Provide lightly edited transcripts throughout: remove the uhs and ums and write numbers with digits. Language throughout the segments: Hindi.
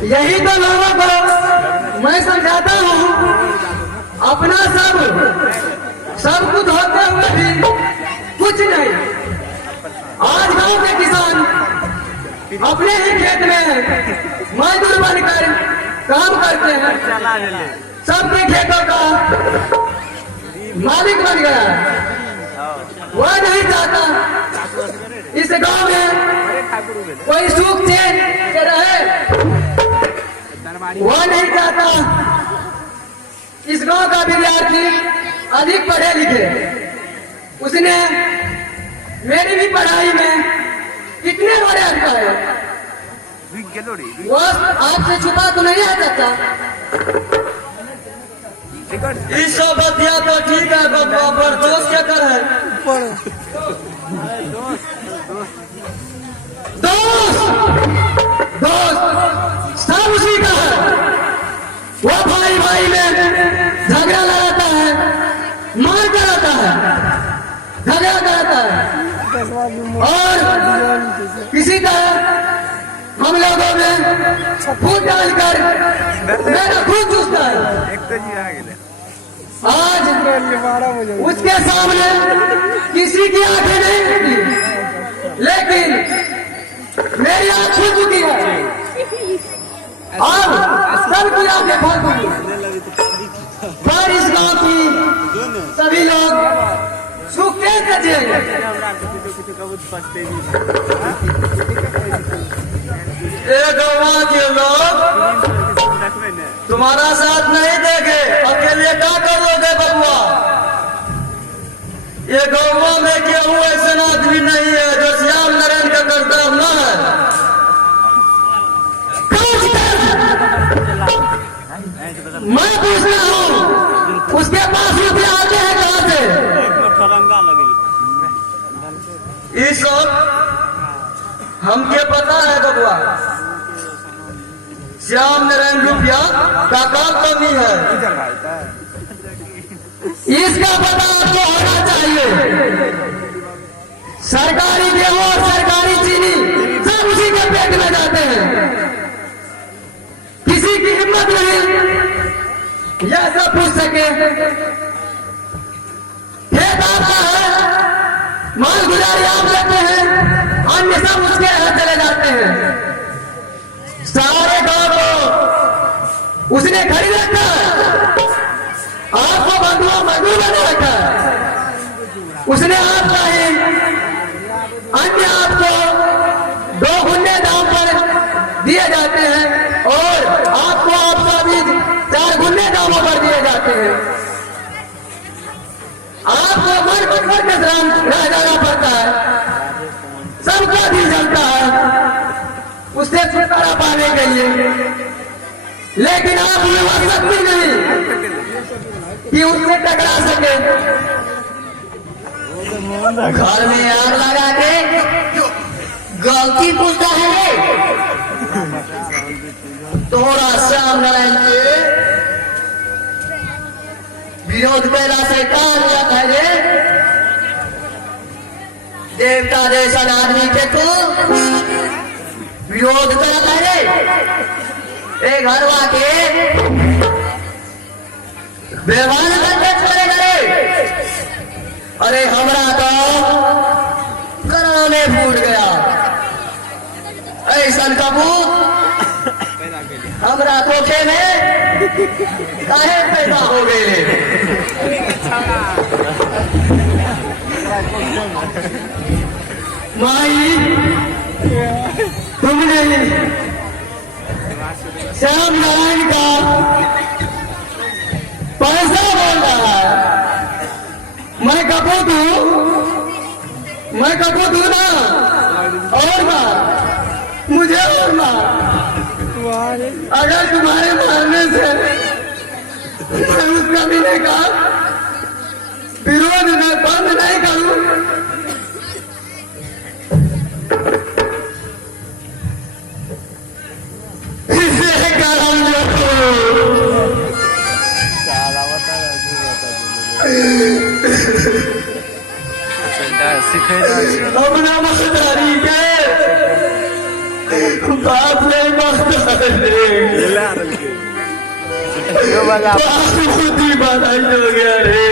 यही तो लोगों को मैं समझाता हूँ, अपना सब कुछ होते हुए भी कुछ नहीं। आज गांव के किसान अपने ही खेत में मजदूर बनकर काम करते हैं, सबके खेतों का मालिक बन गया। वह नहीं चाहता इस गांव में कोई सुख चैन के रहे, वह नहीं चाहता इस गांव का विद्यार्थी अधिक पढ़े लिखे। उसने मेरी भी पढ़ाई में कितने बड़े अंतर है, वह आपसे छुपा तो नहीं आ सकता। इस बतिया तो ठीक है बब्बा, पर दोस्त क्या कर है? दोस्त सब उसी का है। वो भाई में झगड़ा लगाता है, मार कराता है, झगड़ा कराता है, और किसी तरह हम लोगों में खून डालकर मेरा खून चूसता है। आज उसके सामने किसी की आंखें नहीं खुली, लेकिन मेरी आंख खुल चुकी है। अब सबकी आंखें खोल दूंगी। पर इस गांव की सभी लोग सुख कैसे जिएंगे? गाँव के लोग तुम्हारा साथ नहीं देखे, अकेले क्या करोगे बबुआ? ये गाँव में केहू ऐसा आदमी नहीं है जो श्याम नारायण का कर्तव्य न है। मैं पूछ रहा हूँ, उसके पास रुपया आते हैं कहाँ से? इस हमके पता है बबुआ, श्याम नारायण रुपया का काम कमी है, इसका पता आपको होना चाहिए। सरकारी गेहूं और सरकारी चीनी सब उसी के पेट में जाते हैं। किसी की हिम्मत नहीं यह सब पूछ सके। खेत आपका है, माल गुजारी आप लेते हैं, अन्य सब उसके यहाँ चले जाते हैं। सारे गांव को उसने खरीद रखा है, आपको बंधुआ मजदूर बना रखा है। उसने आपका ही अन्य आपको 2 गुने दाम पर दिए जाते हैं, और आपको आपका बीज 4 गुने दामों पर दिए जाते हैं। आपको मर पकड़ के श्रम रह जाना पड़ता है, सबका दिल जलता है उससे छुटकारा पाने के लिए, लेकिन आप में वह शक्ति नहीं कि उससे टकरा सके। घर में आग लगा के गलती पूछता है, तोरा श्याम नारायण के विरोध कैला से कान जाता है रे। देवता जैसा आदमी के तू विरोध करता है रे। घरवा के व्यवहार करके छोड़े करे। अरे हमरा तो करोड़ में फूट गया, ऐसा कबूत हमरा धोखे में काहे पैदा हो गए। माई तुमने श्याम नारायण का पैसा बोल रहा है, मैं कपूत हूँ ना, और मार मुझे, और मार। अगर तुम्हारे मारने से मैं उस कमीने का विरोध में बंद नहीं करूं, अपना मस्तारी के बाप नहीं मानता बुद्धि बनाई हो गया रे।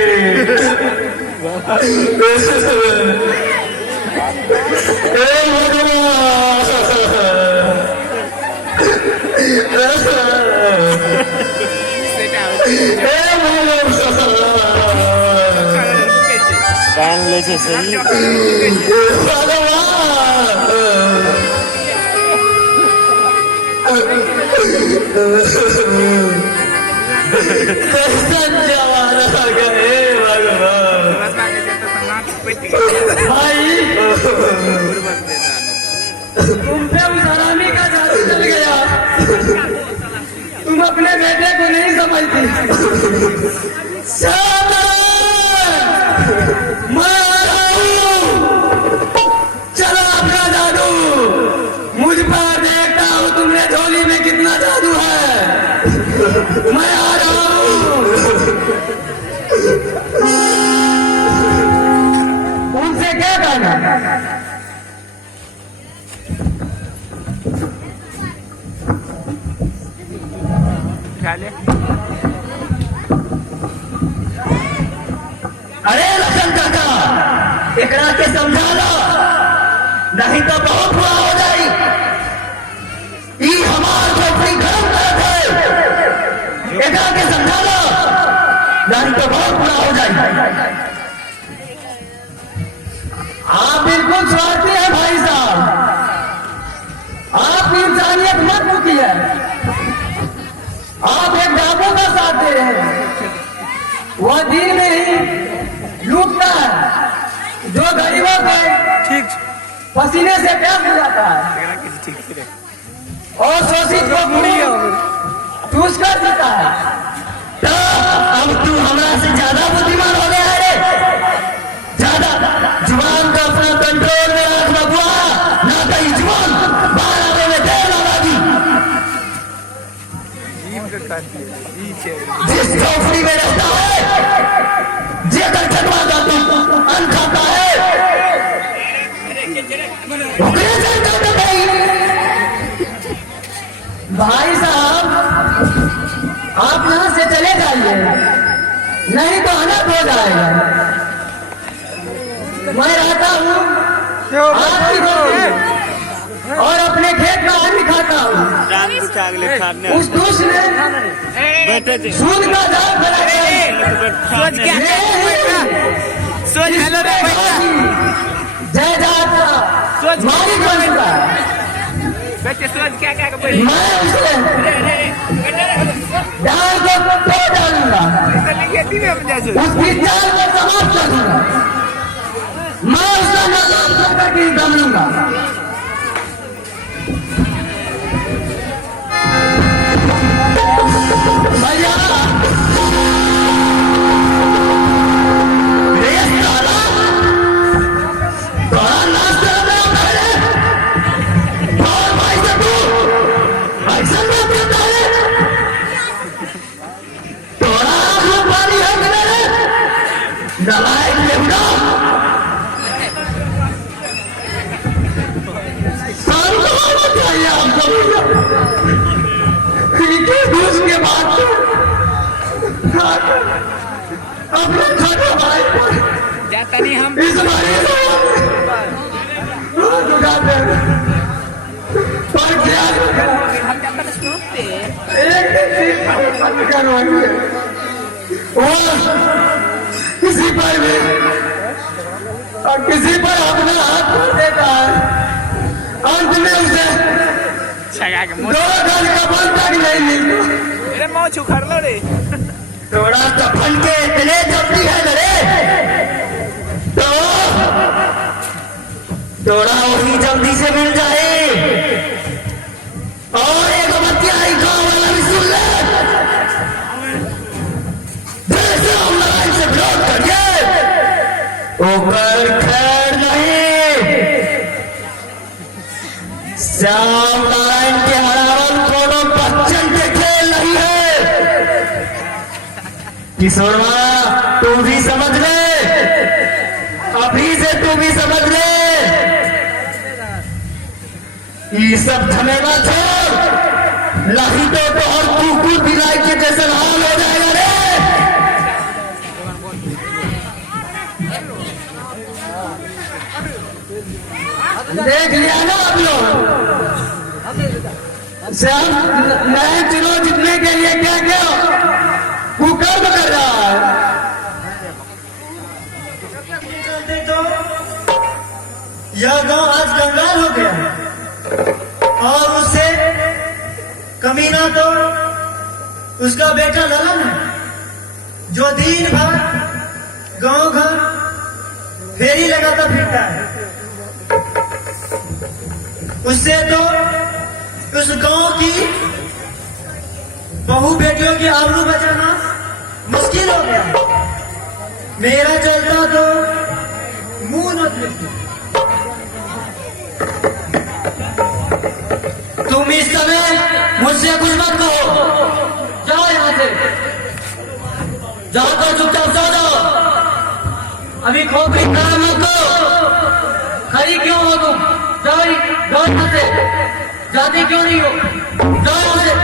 कान ले से सही भाई तुम पे उस हरामी का जादू चल गया। तुम अपने बेटे को नहीं समझती। चलो अपना जादू मुझ पर देखता हूँ। तुमने झोली में कितना जादू है। मैं आ रहा हूँ। उनसे क्या कहना? अरे लखन काका एकरा के समझा लो, नहीं तो बहुत बुरा हो जाई। ई हमार खोपड़ी गरम करत है। एकरा के समझा लो, नहीं तो बहुत बुरा हो जाई। आप बिल्कुल स्वार्थी है भाई साहब। आप इंसानियत मत होती है। आप एक डाकू का साथ दे रहे हैं। वह दिन में ही लूटता है जो गरीबों को ठीक पसीने से प्यास हो जाता है और शोषित को चूस कर देता है। तो अब तू हमरा से ज्यादा बुद्धिमान हो गया है रे। ज्यादा जुबान का अपना कंट्रोल में रख बबुआ, ना कहीं जुबान बाहर आने में देर लगागी। जिस झोपड़ी में रहता है जेकर छठवा का तू अन्न खाता है भाई साहब, आप यहाँ से चले जाइए, नहीं तो अनर्थ हो जाएगा। मैं रहता हूँ आपकी रोटी और अपने खेत का अन्न खाता हूँ। उस दुष्ट ने सूद का जाल जयजात मालिक बनूंगा। मैं उसे जाल को तोड़ डालूंगा, उसकी जाल को समाप्त कर दूंगा। मैं उसका नाम करके निकाल लूंगा। भैया के बाद अपने छोटे भाई जाता नहीं हम इस बारे पर क्या एक करवाएंगे किसी पर भी और किसी पर अपना हाथ कर देता है। अंत में उसे दो घर का बल तक नहीं मिलता। मौ छुखर लो रे थोड़ा चपन के इतने जल्दी है रे, तो थोड़ा वही जल्दी से मिल जाए। और एक बच्चा गाँव वाला भी सुन ले, जैसे हम लड़ाई से विरोध करिए ओकर खैर नहीं। श्याम नारायण के हरावन कोनो बच्चन के खेल नहीं है। किशोरवा तू भी समझ ले, अभी से तू भी समझ ले। ये सब झमेला छोड़, नहीं तो और कुकुर बिलाई के जैसे हाल हो जाएगा रे। देख लिया ना आप लोग, नए चुनाव जीतने के लिए क्या क्या कुकर्म कर रहा है। तो यह गांव आज कंगाल हो गया और उसे कमीना तो उसका बेटा ललन है, जो दिन भर गांव घर फेरी लगाता फिरता है। उससे तो उस गांव की बहू बेटियों की आबरू बचाना मुश्किल हो गया। मेरा चलता तो मुंह न देखो। तुम इस समय मुझसे कुछ मत कहो, जाओ यहाँ से, जाओ तो चुपचाप सो जाओ। अभी खोपड़ी खड़ा मत करो, खड़ी क्यों हो तुम? जाओ यहाँ से, जाती क्यों नहीं हो? जाओ यहाँ से।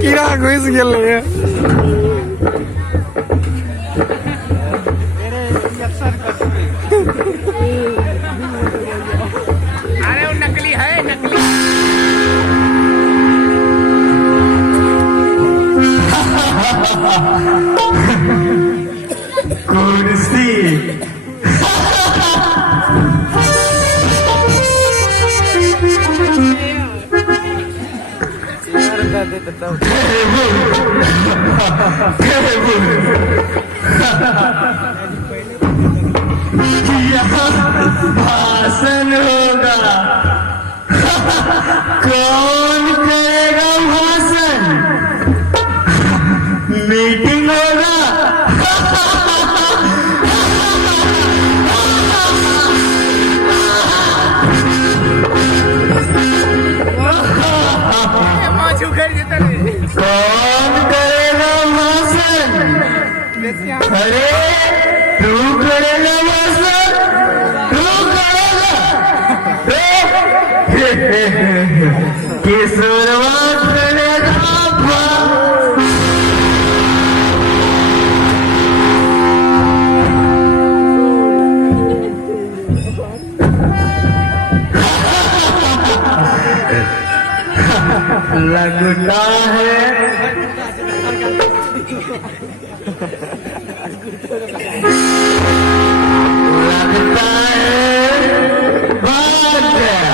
कीड़ा घुस गेलै। अरे वो नकली है, नकली। कुर्सी भाषण होगा। कौन करेगा भाषण? मीटिंग होगा। कौन करेगा भाषण? अरे तू करेगा भाषण, तू करेगा। किशोरवा करेगा लगता है भाग गया।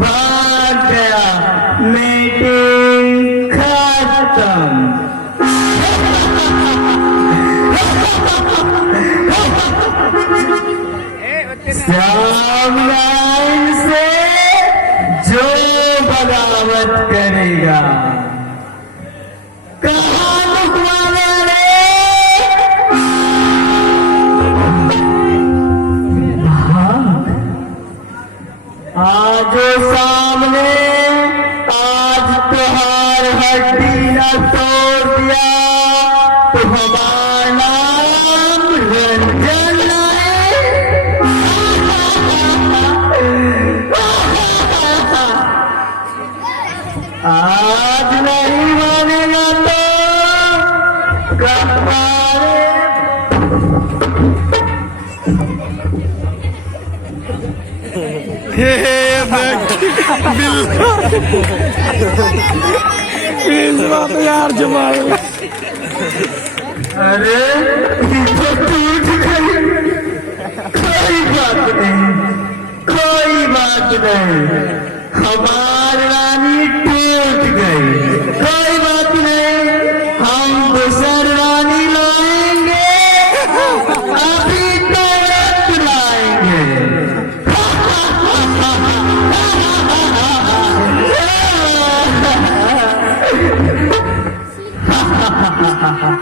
भाग गया, मीटिंग खत्म। सामने से जो बगावत करेगा, कहाँ मुखवाला तो हमारा नाम रंजन है। आज नहीं मानेगा तो कब माने। ये देख बिल्ला इस बात यार जमाल अरे ये तो टूट गई। कोई बात नहीं, कोई बात नहीं, हमारी रानी टूट गई। कोई बात नहीं, हम दूसरी रानी लाएंगे, अभी तुरंत लाएंगे। Ha ha ha ha ha ha.